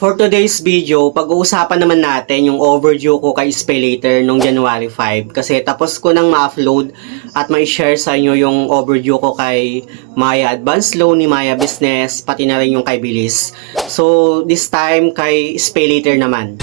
For today's video, pag-uusapan naman natin yung overdue ko kay SpayLater nung January 5 kasi tapos ko nang ma-upload at ma-share sa inyo yung overdue ko kay Maya Advance Loan ni Maya Business, pati na rin yung kay Bilis. So, this time kay SpayLater naman.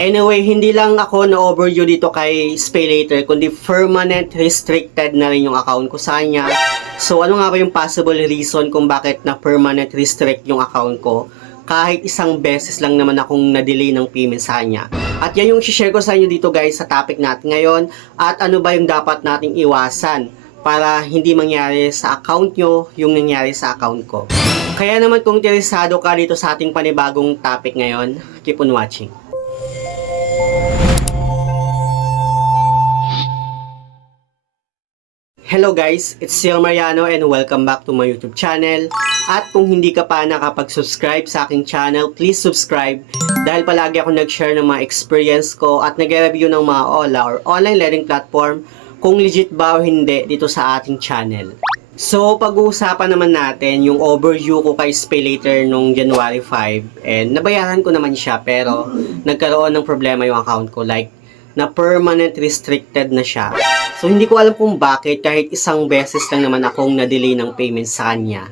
Anyway, hindi lang ako na overdue dito kay SpayLater, kundi permanent restricted na rin yung account ko sa kanya. So, ano nga ba yung possible reason kung bakit na permanent restrict yung account ko? Kahit isang beses lang naman akong na-delay ng payment sa kanya. At yan yung share ko sa inyo dito guys sa topic natin ngayon. At ano ba yung dapat nating iwasan para hindi mangyari sa account nyo yung nangyari sa account ko. Kaya naman kung interesado ka dito sa ating panibagong topic ngayon, keep on watching. Hello guys, it's Ciel Mariano and welcome back to my YouTube channel. At kung hindi ka pa nakapag-subscribe sa aking channel, please subscribe dahil palagi ako nag-share ng mga experience ko at nag-review ng mga OLA or online learning platform kung legit ba o hindi dito sa ating channel. So, pag-uusapan naman natin yung overdue ko kay SpayLater nung January 5 and nabayaran ko naman siya pero nagkaroon ng problema yung account ko like na permanent restricted na siya. So, hindi ko alam kung bakit kahit isang beses lang naman akong na-delay ng payment sa kanya.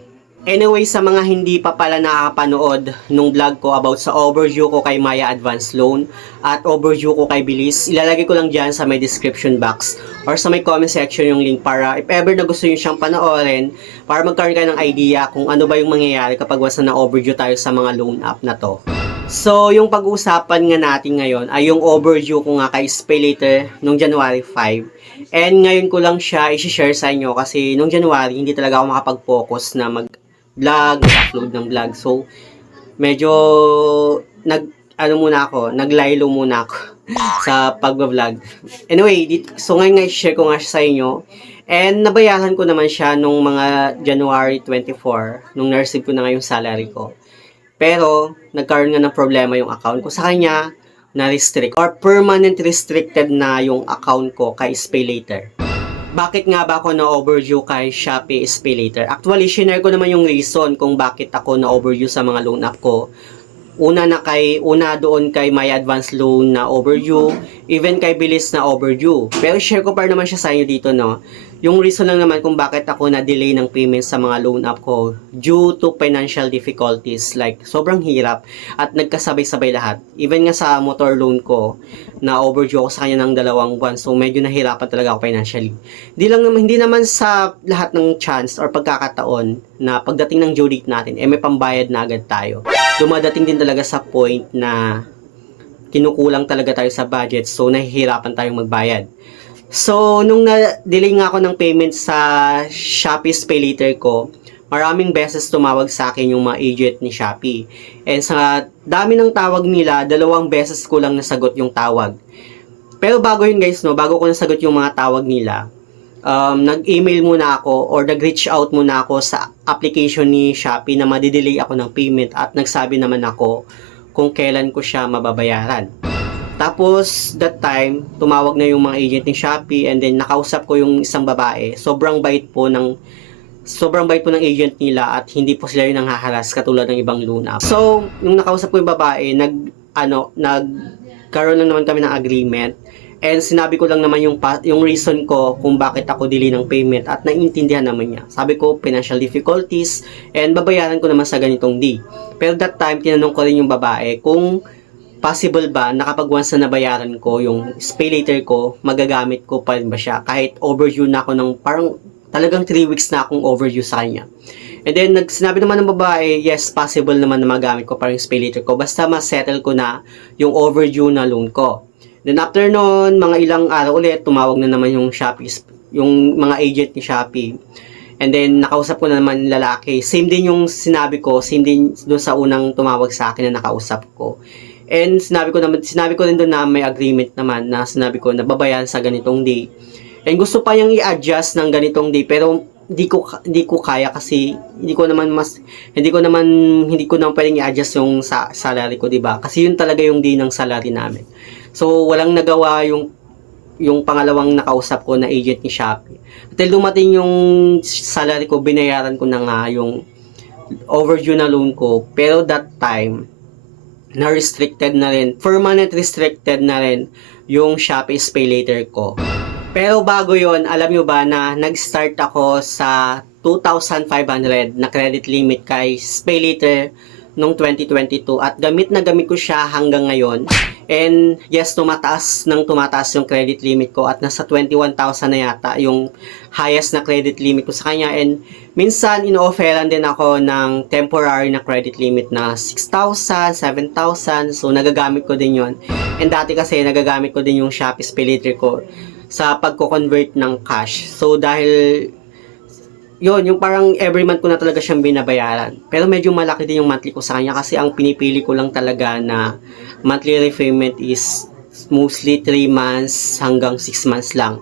Anyway, sa mga hindi pa pala nakakapanood nung vlog ko about sa overdue ko kay Maya Advance Loan at overdue ko kay Bilis, ilalagay ko lang dyan sa may description box or sa may comment section yung link para if ever na gusto nyo siyang panoorin para magkaroon kayo ng idea kung ano ba yung mangyayari kapag wasa na overdue tayo sa mga loan app na to. So, yung pag-uusapan nga natin ngayon ay yung overdue ko nga kay SpayLater nung January 5. And ngayon ko lang siya i-share sa inyo kasi nung January hindi talaga ako makapag-focus na mag-vlog, upload ng vlog. So, medyo naglaylo muna ako sa pag-vlog. Anyway, so ngayon nga i-share ko nga siya sa inyo. And nabayaran ko naman siya nung mga January 24 nung na-receive ko na nga yung salary ko. Pero, nagkaroon nga ng problema yung account ko sa kanya, na-restrict or permanent restricted na yung account ko kay SpayLater. Bakit nga ba ako na-overdue kay Shopee SpayLater? Actually, share ko naman yung reason kung bakit ako na-overdue sa mga loan app ko. Una doon kay My Advance Loan na overdue, even kay Bilis na overdue. Pero share ko pa naman siya sa inyo dito, no. Yung reason lang naman kung bakit ako na-delay ng payments sa mga loan app ko due to financial difficulties, like sobrang hirap at nagkasabay-sabay lahat. Even nga sa motor loan ko, na overdue ako sa kanya ng 2 buwan, so medyo nahirapan talaga ako financially. Hindi naman sa lahat ng chance or pagkakataon na pagdating ng due date natin, may pambayad na agad tayo. Dumadating din talaga sa point na kinukulang talaga tayo sa budget, so nahihirapan tayong magbayad. So, nung na-delay nga ako ng payment sa Shopee SpayLater ko, maraming beses tumawag sa akin yung mga agent ni Shopee. And sa dami ng tawag nila, 2 beses ko lang nasagot yung tawag. Pero bago yun guys, no, bago ko nasagot yung mga tawag nila, nag-email muna ako or nag-reach out muna ako sa application ni Shopee na madidelay ako ng payment at nagsabi naman ako kung kailan ko siya mababayaran. Tapos, that time, tumawag na yung mga agent ni Shopee and then nakausap ko yung isang babae. Sobrang bait po ng agent nila at hindi po sila yung nanghaharas katulad ng ibang loan app. So, nung nakausap ko yung babae, nagkaroon lang naman kami ng agreement. And sinabi ko lang naman yung reason ko kung bakit ako delay ng payment at naiintindihan naman niya. Sabi ko, financial difficulties and babayaran ko naman sa ganitong day. Pero that time, tinanong ko rin yung babae kung possible ba na kapag once na nabayaran ko yung SpayLater ko, magagamit ko pa rin ba siya kahit overdue na ako ng parang talagang 3 weeks na akong overdue sa kanya. And then, sinabi naman ng babae, yes, possible naman na magamit ko pa rin yung SpayLater ko basta ma-settle ko na yung overdue na loan ko. Then after noon, mga ilang araw ulit, tumawag na naman yung Shopee, yung mga agent ni Shopee. And then, nakausap ko na naman lalaki. Same din yung sinabi ko, same din doon sa unang tumawag sa akin na nakausap ko. And sinabi ko rin doon na may agreement naman na sinabi ko na babayaran sa ganitong day. And gusto pa niyang i-adjust ng ganitong day pero hindi ko kaya kasi hindi ko naman pwedeng i-adjust yung salary ko, 'di ba? Kasi yun talaga yung day ng salary namin. So walang nagawa yung pangalawang nakausap ko na agent ni Shopee. Until dumating yung salary ko, binayaran ko na nga yung overdue na loan ko. Pero that time, na restricted na rin, permanent restricted na rin yung Shopee Pay Later ko. Pero bago yon, alam nyo ba na nag-start ako sa 2,500 na credit limit kay Pay Later noong 2022 at gamit na gamit ko siya hanggang ngayon. And yes, tumataas yung credit limit ko at nasa 21,000 na yata yung highest na credit limit ko sa kanya. And minsan ino-offeran din ako ng temporary na credit limit na 6,000, 7,000. So nagagamit ko din yon. And dati kasi nagagamit ko din yung Shopee Pay Later ko sa pagko-convert ng cash. So dahil yun, yung parang every month ko na talaga siyang binabayaran. Pero medyo malaki din yung monthly ko sa kanya kasi ang pinipili ko lang talaga na monthly repayment is mostly 3 months hanggang 6 months lang.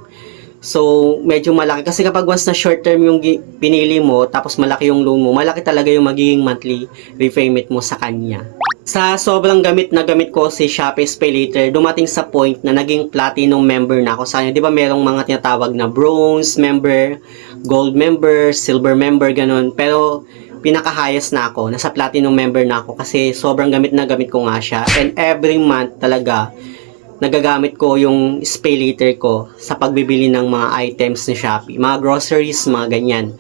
So, medyo malaki. Kasi kapag once na short term yung pinili mo, tapos malaki yung loan mo, malaki talaga yung magiging monthly repayment mo sa kanya. Sa sobrang gamit na gamit ko si Shopee Pay Later, dumating sa point na naging platinum member na ako sa kanya. Di ba merong mga tinatawag na bronze member, gold member, silver member, ganun. Pero pinaka-highest na ako, nasa platinum member na ako kasi sobrang gamit na gamit ko nga siya. And every month talaga, nagagamit ko yung Pay Later ko sa pagbibili ng mga items ni Shopee. Mga groceries, mga ganyan.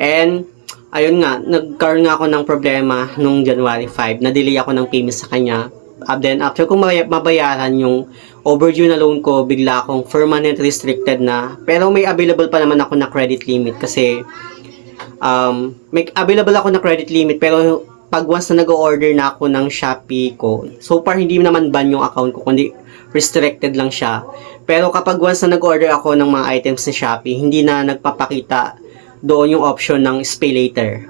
And ayun nga, nagkaroon nga ako ng problema nung January 5. Na-delay ako ng payment sa kanya. Then, after kong mabayaran yung overdue na loan ko, bigla akong permanent restricted na. Pero may available pa naman ako na credit limit kasi may available ako na credit limit pero pag once na nag-order na ako ng Shopee ko, so far hindi naman ban yung account ko, kundi restricted lang siya. Pero kapag once na nag-order ako ng mga items ni Shopee, hindi na nagpapakita doon yung option ng Pay Later.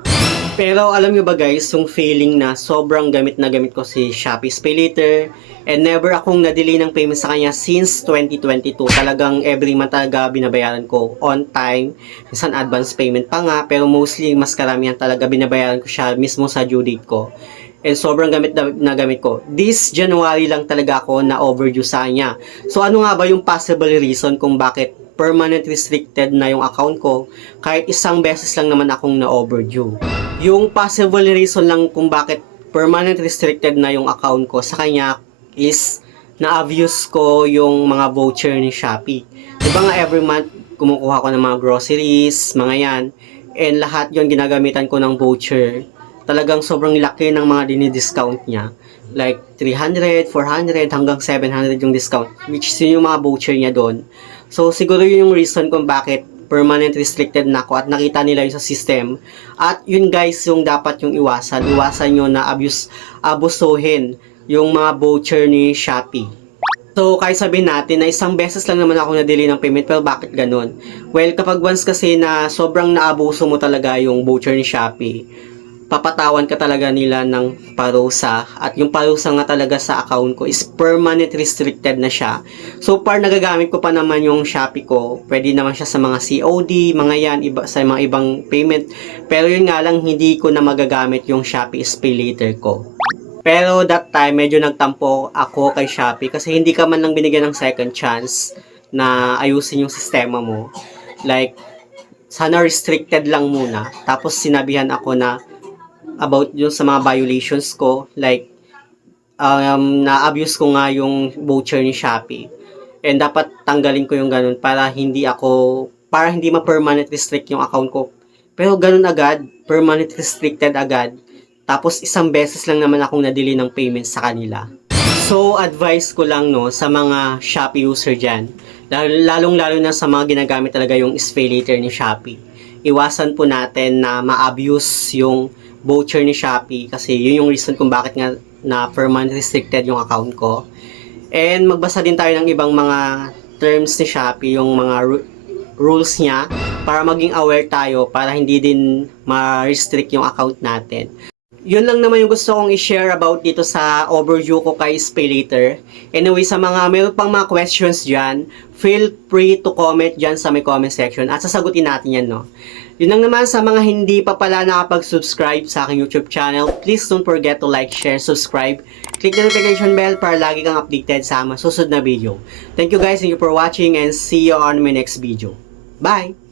Pero alam nyo ba guys, yung feeling na sobrang gamit na gamit ko si Shopee Pay Later and never akong na-delay ng payment sa kanya since 2022. Talagang every month talaga binabayaran ko on time. Minsan advance payment pa nga, pero mostly mas karamihan talaga binabayaran ko siya mismo sa due date ko. And sobrang gamit na gamit ko. This January lang talaga ako na overdue sa kanya. So ano nga ba yung possible reason kung bakit permanent restricted na yung account ko kahit isang beses lang naman akong na-overdue? Yung possible reason lang kung bakit permanent restricted na yung account ko sa kanya is na-abuse ko yung mga voucher ni Shopee. Diba nga every month kumukuha ko ng mga groceries, mga yan, and lahat yon ginagamitan ko ng voucher. Talagang sobrang laki ng mga dinidiscount niya. Like 300, 400, hanggang 700 yung discount, which is yung mga voucher niya doon. So siguro yun yung reason kung bakit permanent restricted na ako at nakita nila yun sa system. At yun guys, yung dapat yung iwasan. Iwasan nyo na abusuhin yung mga voucher ni Shopee. So, kahit sabihin natin na isang beses lang naman ako na-delay ng payment, pero bakit ganun? Well, kapag once kasi na sobrang naabuso mo talaga yung voucher ni Shopee, papatawan ka talaga nila ng parusa at yung parusa nga talaga sa account ko is permanent restricted na siya. So far nagagamit ko pa naman yung Shopee ko, pwede naman siya sa mga COD, mga yan, sa mga ibang payment, pero yun nga lang hindi ko na magagamit yung Shopee Pay Later ko. Pero that time medyo nagtampo ako kay Shopee kasi hindi ka man lang binigyan ng second chance na ayusin yung sistema mo. Like sana restricted lang muna, tapos sinabihan ako na about yung sa mga violations ko, like na-abuse ko nga yung voucher ni Shopee. And dapat tanggalin ko yung ganun para hindi ma-permanent restrict yung account ko. Pero ganun agad, permanent restricted agad. Tapos isang beses lang naman akong na-delay ng payment sa kanila. So, advice ko lang no sa mga Shopee user dyan, lalong-lalo na sa mga ginagamit talaga yung Pay Later ni Shopee. Iwasan po natin na ma-abuse yung voucher ni Shopee kasi yun yung reason kung bakit nga na permanent restricted yung account ko. And magbasa din tayo ng ibang mga terms ni Shopee, yung mga rules niya para maging aware tayo para hindi din ma-restrict yung account natin. Yun lang naman yung gusto kong i-share about dito sa overview ko kay Pay Later. Anyway, sa mga meron pang mga questions dyan, feel free to comment dyan sa may comment section at sasagutin natin yan, no? Yun lang naman, sa mga hindi pa pala nakapag-subscribe sa aking YouTube channel, please don't forget to like, share, subscribe. Click the notification bell para lagi kang updated sa mga susunod na video. Thank you guys, thank you for watching, and see you on my next video. Bye!